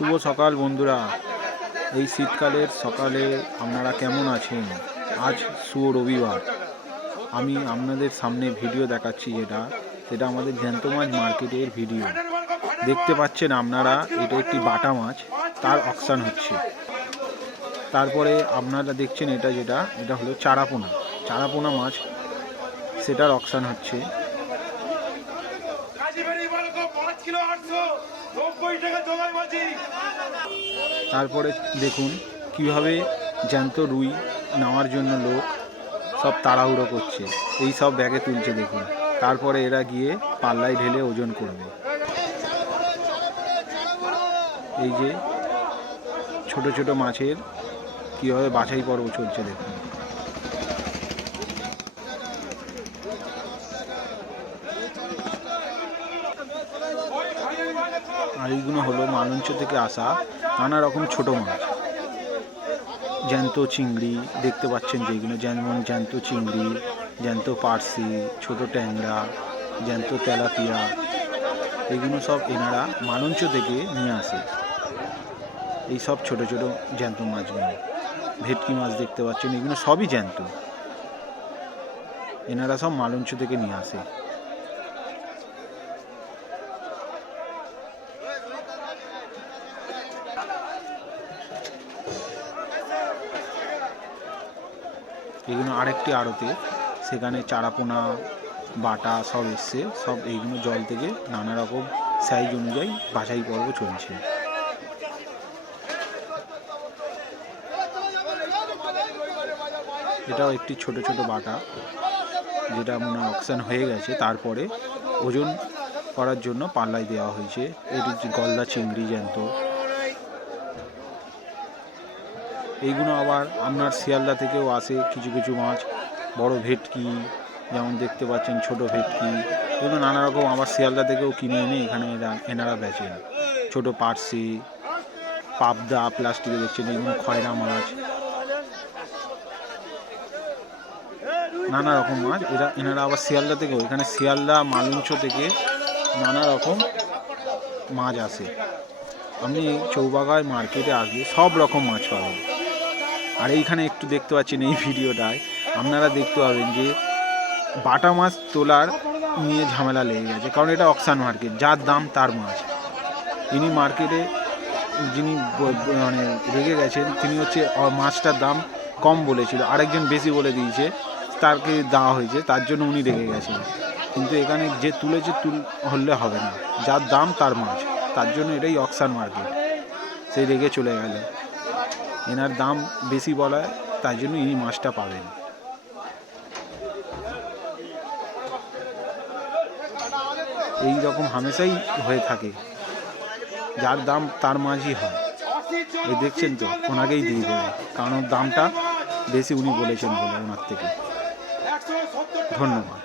শুভ সকাল বন্ধুরা। এই শীতকালের সকালে আপনারা কেমন আছেন? আজ শুভ রবিবার। আমি আপনাদের সামনে ভিডিও দেখাচ্ছি, সেটা আমাদের জ্যান্ত মাছ মার্কেটের ভিডিও। দেখতে পাচ্ছেন আপনারা, এটা একটি বাটা মাছ, তার অকশন হচ্ছে। তারপরে আপনারা দেখছেন এটা হলো চারাপোনা মাছ, সেটার অকশন হচ্ছে। তারপরে দেখুন কিভাবে জ্যান্ত রুই নেওয়ার জন্য লোক সব তাড়াহুড়ো করছে, এই সব ব্যাগে তুলছে দেখুন। তারপরে এরা গিয়ে পাল্লায় ঢেলে ওজন করবে। এই যে ছোট ছোট মাছের কীভাবে বাছাই পর্ব চলছে দেখুন। আর এইগুলো হলো মালঞ্চ থেকে আসা নানা রকম ছোট মাছ, জ্যান্ত চিংড়ি দেখতে পাচ্ছেন, যেগুলো যেমন জ্যান্ত চিংড়ি, জ্যান্ত পার্সি, ছোট ট্যাংরা, জ্যান্ত তেলাপিয়া, এগুলো সব এনারা মালঞ্চ থেকে নিয়ে আসে। এই সব ছোট ছোট জ্যান্ত মাছগুলো, ভেটকি মাছ দেখতে পাচ্ছেন, এগুলো সবই জ্যান্ত, এনারা সব মালঞ্চ থেকে নিয়ে আসে। এগুলো আরেকটি আড়তে, সেখানে চারাপোনা বাটা সব এসছে, সব এইগুলো জল থেকে নানা রকম সাইজ অনুযায়ী বাছাই পর্ব চলছে। এটাও একটি ছোট ছোট বাটা, যেটা মনে হয় অকশন হয়ে গেছে, তারপরে ওজন করার জন্য পাল্লায় দেওয়া হয়েছে। এটি গলদা চিংড়ি জ্যান্ত। এইগুলো আবার আপনার শিয়ালদা থেকেও আসে কিছু কিছু মাছ, বড় ভেটকি যেমন দেখতে পাচ্ছেন, ছোট ভেটকি, এগুলো নানা রকম আবার শিয়ালদা থেকেও কিনে এনে এখানে এনারা বেচেন। ছোট পার্সি, পাবদা প্লাস্টিকে দেখছেন, এগুলো খয়রা মাছ, নানা রকম মাছ এনারা আবার শিয়ালদা থেকেও, এখানে শিয়ালদা মালঞ্চ থেকে নানা রকম মাছ আসে। আপনি চৌবাগায় মার্কেটে আসলে সব রকম মাছ পাবেন। আর এইখানে একটু দেখতে পাচ্ছেন, এই ভিডিওটায় আপনারা দেখতে পাবেন যে বাটা মাছ তোলার নিয়ে ঝামেলা লেগে গেছে, কারণ এটা অকশন মার্কেট, যার দাম তার মাছ। ইনি মার্কেটে যিনি মানে রেগে গেছেন, তিনি হচ্ছে মাছটার দাম কম বলেছিল, আরেকজন বেশি বলে দিয়েছে, তাকে দেওয়া হয়েছে, তার জন্য উনি রেগে গেছেন। কিন্তু এখানে যে তুলেছে হলে হবে না, যার দাম তার মাছ, তার জন্য এটাই অকশন মার্কেট। সেই রেগে চলে গেল, এনার দাম বেশি বলায়, তাই জন্য ইনি মাছটা পাবেন। এই রকম হামেশাই হয়ে থাকে, যার দাম তার মাছই হয়। এই দেখছেন তো, ওনাকেই দিয়ে দেবে, কারণ দামটা বেশি উনি বলেছেন বলে ওনার থেকে। ধন্যবাদ।